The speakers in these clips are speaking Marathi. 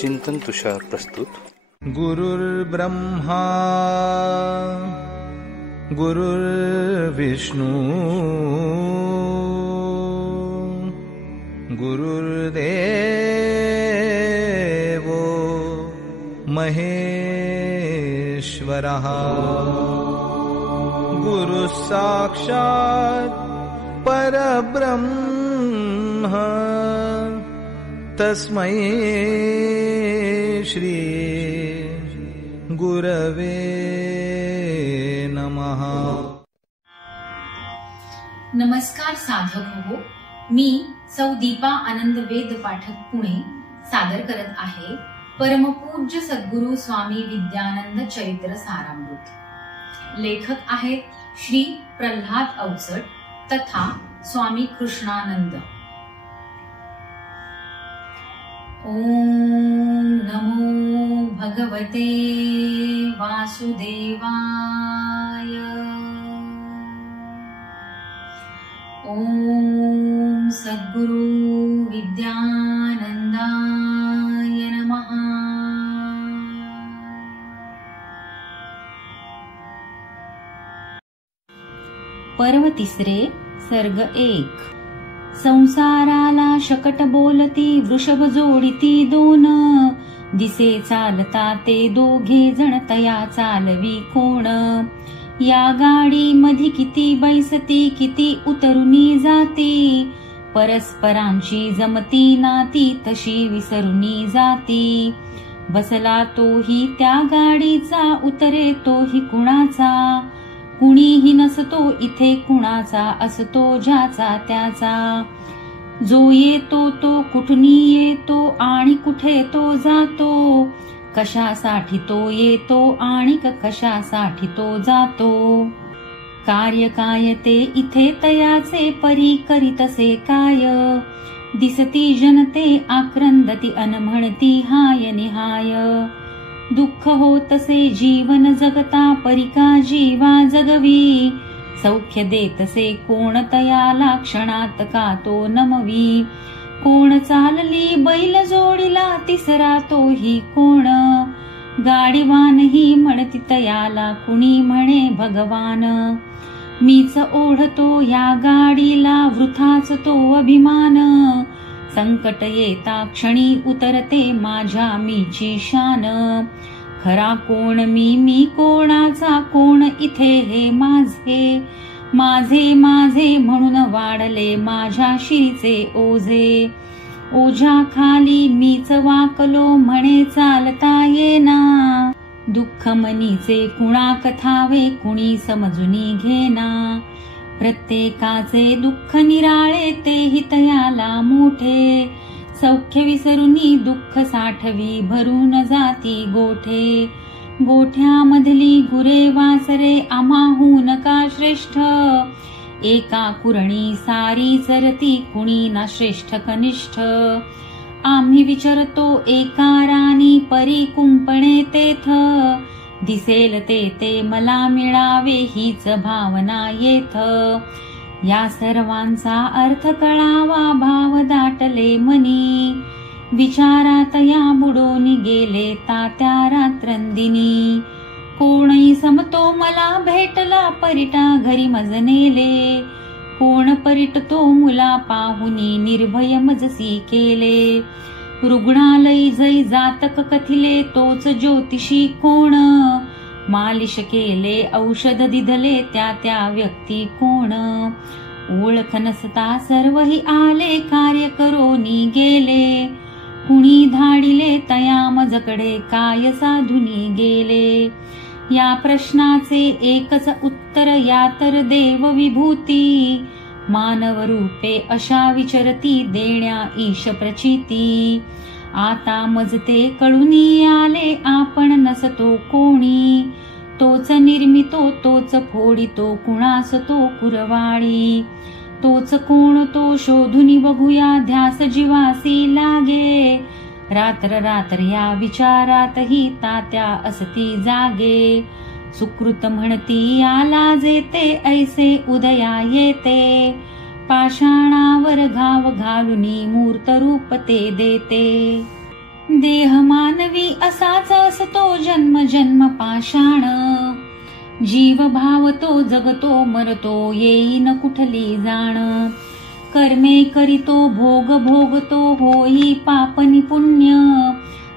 चिंतन तुषार प्रस्तुत. गुरुर्ब्रह्मा गुरुर्विष्णू गुरुर्देवो महेश्वरः गुरुः साक्षात् परब्रह्म तस्मै श्री गुरवे नमः. नमस्कार साधक हो, मी सौ दीपा आनंद वेद पाठक पुणे सादर करत आहे परमपूज्य सद्गुरु स्वामी विद्यानंद चरित्र सारामृत. लेखक आहेत श्री प्रल्हाद अवचट तथा स्वामी कृष्णानंद. ओम नमो भगवते वासुदेवाय. ओम सद्गुरु विद्यानंदाय नमः. पर्व तिसरे, सर्ग 1. संसाराला शकट बोलती वृषभ जोडिती दोन, दिसे चालता ते दोघे जण तया चालवी कोण. या गाडी मधी किती बैसती किती उतरुनी जाती, परस्परांची जमती नाती तशी विसरुनी जाती. बसला तोही त्या गाडीचा उतरे तोही कुणाचा, कुणीही नसतो इथे कुणाचा असतो ज्याचा त्याचा. जो येतो तो कुठूनी येतो आणि कुठे तो जातो, कशासाठी तो येतो आणि कशासाठी तो जातो. कार्य काय ते इथे तयाचे परी करीतसे काय, दिसती जनते आक्रंदती अन म्हणती हाय निहाय. दुःख होतसे जीवन जगता परिका जीवा जगवी, सौख्य देतसे कोण तयाला क्षणात का तो नमवी. कोण चालली बैल जोडीला तिसरा तोही कोण, गाडीवान ही म्हणती तयाला कुणी म्हणे भगवान. मीच ओढतो या गाडीला वृथाच तो अभिमान, संकट येता क्षणी उतरते माझ्या मीची शान. खरा कोण मी कोणाचा कोण इथे हे माझे, माझे माझे म्हणून वाढले माझ्या शिरीचे ओझे. ओझ्या खाली मीच वाकलो म्हणे चालता येना, दुःख मनीचे कुणा कथावे कुणी समजुनी घेना. प्रत्येकाचे दुःख निराळे तेही तयाला मोठे, सौख्य विसरुनी दुःख साठवी भरून जाती गोठे. गोठ्यामधली गुरे वासरे आम्हाहून का श्रेष्ठ, एका कुरणी सारी चरती कुणी ना श्रेष्ठ कनिष्ठ. आम्ही विचारतो एका राणी परी कुंपणे तेथ, दिसेल ते मला मिळावे हीच भावना येथ. या सर्वांचा अर्थ कळावा भाव दाटले मनी, विचारात या बुडोनी गेले तात्या रात्रंदिनी. कोणही समतो मला भेटला परिटा घरी मज नेले, कोण परिटतो मुला पाहुनी निर्भय मजसी केले. रुग्णालयी जै जातक कथिले तोच ज्योतिषी कोण, मालिश केले औषध दिधले त्या व्यक्ती कोण. ओळख नसता सर्वही आले कार्य करोनी गेले, कुणी धाडिले तया मजकडे काय साधुनी गेले. या प्रश्नाचे एकच उत्तर या तर देव विभूती, मानव रूपे अशा विचरती देण्या ईश प्रचिती. आता मजते कळूनी आले आपण नसतो कोणी, तोच निर्मितो तोच फोडितो कुणास तो कुरवाळी. तोच कोण तो शोधुनी बघूया ध्यास जीवासी लागे, रात्र रात्र या विचारातही तात्या असती जागे. सुकृत म्हणती आला जेते ऐसे उदया येते, पाषाणावर घाव घालुनी मूर्त रूप ते देते. देह मानवी असाच असतो जन्म जन्म पाषाण, जीव भावतो जगतो मरतो येईन कुठली जाण, कर्मे करीतो भोग भोगतो होई पापनी पुण्य,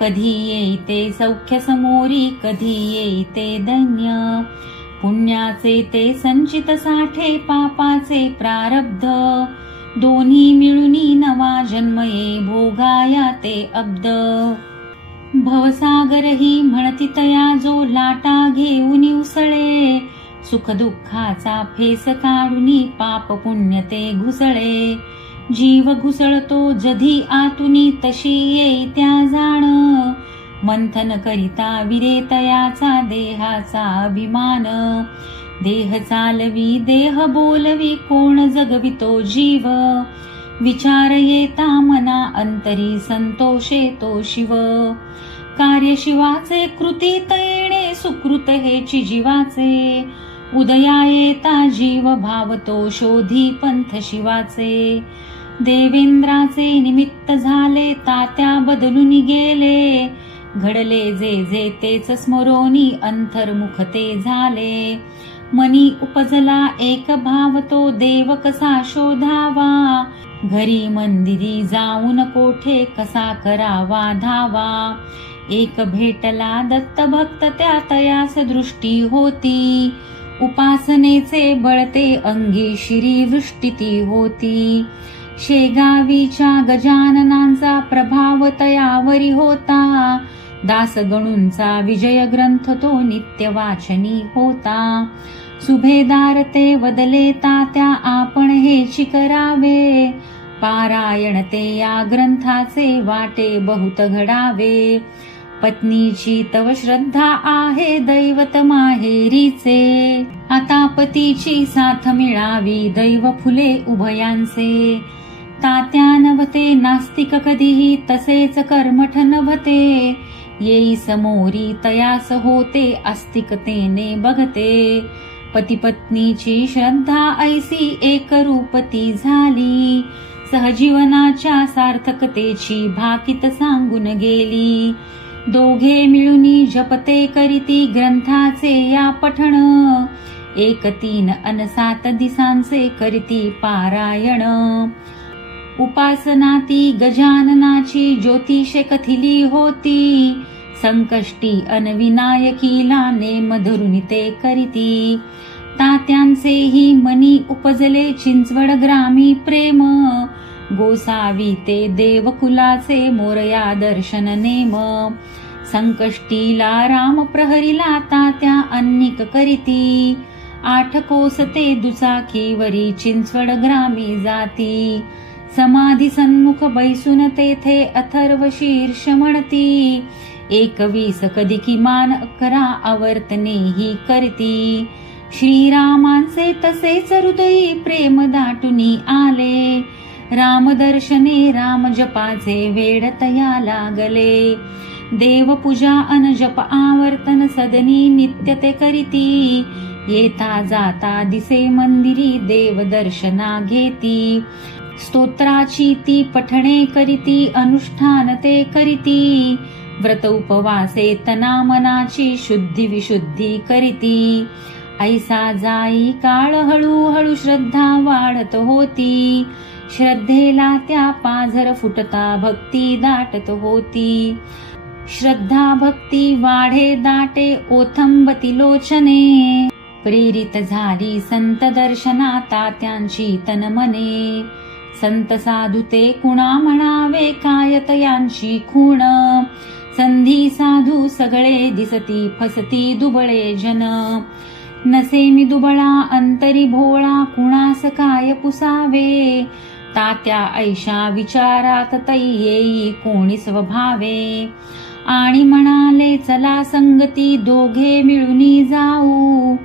कधी येईते सौख्य समोरी कधी येईते दैन्य, पुण्याचे ते संचित साठे पापाचे प्रारब्ध, दोन्ही मिळूनी नवा जन्म ये भोगाया ते अब्द, भवसागर ही म्हणती तया जो लाटा घेऊन उसळे, सुख दुःखाचा फेस काढुनी पाप पुण्य ते घुसळे, जीव घुसळतो जधी आतुनी तशी येई त्या जाण, मंथन करिता विरेतयाचा देहाचा अभिमान, देह चालवी देह बोलवी कोण जगवितो जीव, विचार येता मना अंतरी संतोषे तो शिव, कार्य शिवाचे कृती तैणे सुकृत हेची जीवाचे, उदया येता जीव भावतो शोधी पंथ शिवाचे, देवेंद्राचे निमित्त झाले तात्या बदलून गेले, घडले जे जे तेच स्मरोनी अंतर्मुख ते झाले, मनी उपजला एक भाव तो देव कसा शोधावा, घरी मंदिरी जाऊन कोठे कसा करावा धावा, एक भेटला दत्त भक्त त्या तयास दृष्टी होती, उपासनेचे बळते अंगी शिरी वृष्टी होती, शेगावीच्या गजाननांचा प्रभाव तयावरी होता, दासगणूंचा विजय ग्रंथ तो नित्य वाचनी होता, सुभेदार ते वदले तात्या आपण हेची करावे, पारायण ते या ग्रंथाचे वाटे बहुत घडावे, पत्नीची तव श्रद्धा आहे दैवत माहेरीचे, आता पतीची साथ मिळावी दैव फुले उभयांचे, तात्या नव्हते नास्तिक कधीही तसेच कर्मठ नव्हते, येई समोरी तयास होते आस्तिकतेने बघते, पती पत्नीची श्रद्धा ऐसी एकरूपती झाली, सहजीवनाच्या सार्थकतेची भाकीत सांगून गेली, दोघे मिळूनी जपते करीती ग्रंथाचे या पठण, एक 3 अन 7 दिसांचे करीती पारायण, उपासना ती गजाननाची ज्योतिषे कथिली होती, संकष्टी अन विनायकीला नेम धरून ते करीती, तात्यांचेही मनी उपजले चिंचवड ग्रामी प्रेम, गोसावी ते देवकुलाचे मोरया दर्शन नेम, संकष्टीला राम प्रहरीला तात्या अन्निक करीती, 8 कोस ते दुचाकीवरी चिंचवड ग्रामी जाती, समाधी सन्मुख बैसून तेथे अथर्व शीर्ष म्हणती, 21 कधी किमान 11 आवर्तने ही करती, श्रीरामांचे तसेच हृदयी प्रेम दाटुनी आले, रामदर्शने राम जपाचे वेड तया लागले, देवपूजा अन जप आवर्तन सदनी नित्य ते करीती, येता जाता दिसे मंदिरी देव दर्शना घेती, स्तोत्राची ती पठणे करीती अनुष्ठान ते करीती, व्रत उपवासे तना मनाची शुद्धी विशुद्धी करीती, ऐसा जाई काळ हळूहळू श्रद्धा वाढत होती, श्रद्धेला त्या पाझर फुटता भक्ती दाटत होती, श्रद्धा भक्ती वाढे दाटे ओथंबती लोचने, प्रेरित झाली संत दर्शना तात्यांची तन मने, संत साधू ते कुणा म्हणावे काय तयांची खूण, संधी साधू सगळे दिसती फसती दुबळे जन, नसे मी दुबळा अंतरी भोळा कुणास काय पुसावे, तात्या ऐशा विचारात तै येई कोणी स्वभावे, आणि म्हणाले चला संगती दोघे मिळूनी जाऊ,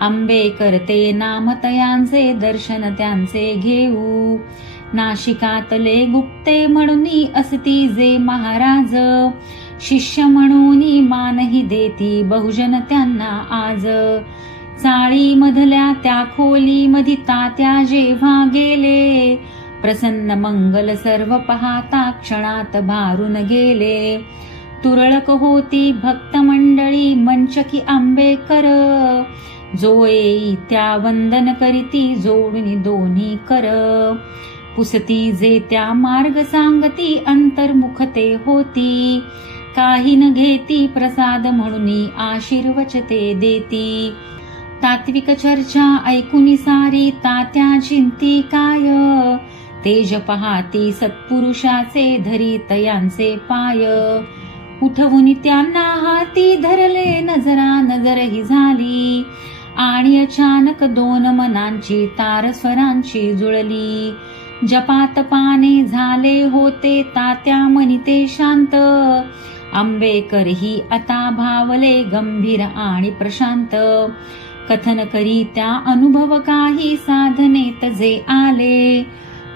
आंबे करते नाम तयांचे दर्शन त्यांचे घेऊ, नाशिकातले गुप्ते म्हणूनी असती जे महाराज, शिष्य म्हणूनी मानही देती बहुजन त्यांना आज, चाळी मधल्या त्या खोली मधी तात्या जेव्हा गेले, प्रसन्न मंगल सर्व पाहता क्षणात भारून गेले. तुरळक होती भक्त मंडळी मंचकी आंबेकर. जो येई त्या वंदन करीती जोडून दोन्ही कर. पुसती जे त्या मार्ग सांगती अंतर्मुख ते होती. काही न घेती प्रसाद म्हणून आशीर्वचते देती. तात्विक चर्चा ऐकुनी सारी तात्या चिंती काय. तेज पहाती सत्पुरुषाचे धरी तयांचे पाय. उठवून त्यांना हाती धरले नजरा नजरही झाली. आणि अचानक दोन मनांची तार स्वरांची जुळली. जपात पाने झाले होते तात्या मनी ते शांत. आंबेकर ही आता भावले गंभीर आणि प्रशांत. कथन करी त्या अनुभव काही साधनेत जे आले.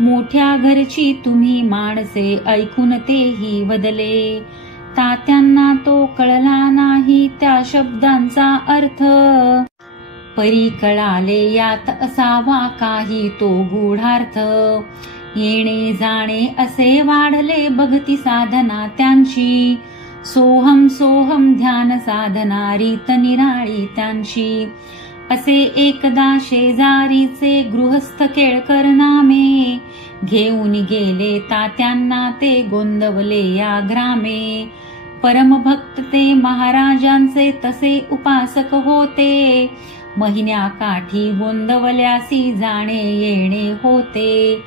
मोठ्या घरची तुम्ही माणसे ऐकून तेही बदले. तात्यांना तो कळला नाही त्या शब्दांचा अर्थ. परी कळाले यात असावा काही तो गूढार्थ. येणे जाणे असे वाढले बघती साधना त्यांची. सोहम सोहम ध्यान साधना रीत निराळी त्यांची. असे एकदा शेजारीचे गृहस्थ केळकर नामे. घेऊन गेले तात्यांना ते गोंदवले या ग्रामे. परमभक्त ते महाराजांचे तसे उपासक होते. महिन्याकाठी गोंदवल्यासी जाणे येणे होते.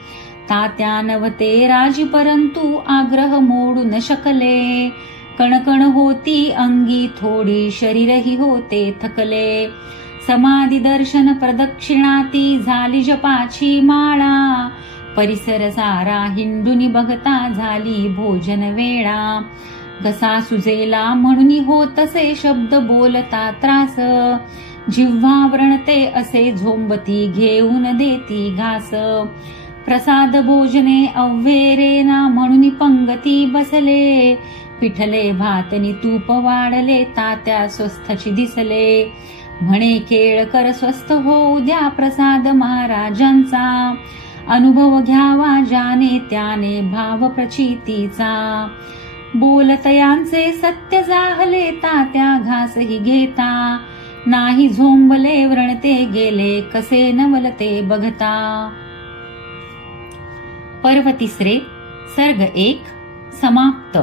तात्यानवते राज परंतु आग्रह मोडू न शकले. कणकण होती अंगी थोडी शरीरही होते थकले. समाधी दर्शन प्रदक्षिणाती झाली जपाची माळा. परिसर सारा हिंडूनी बघता झाली भोजन वेळा. घसा सुजेला म्हणून होतसे शब्द बोलता त्रास. जिव्हा व्रणते असे झोंबती घेऊन देती घास. प्रसाद भोजने अव्हेरेना म्हणून पंगती बसले. पिठले भातनी तूप वाढले तात्या स्वस्थची दिसले. म्हणे केळकर स्वस्थ होऊ द्या प्रसाद महाराजांचा. अनुभव घ्यावा ज्याने त्याने भाव प्रचितीचा. बोलतयांचे सत्य जाहले तात्या घासही घेता. नाही झोंबले व्रणते गेले कसे नवलते बघता. पर्व 3 सर्ग 1 समाप्त.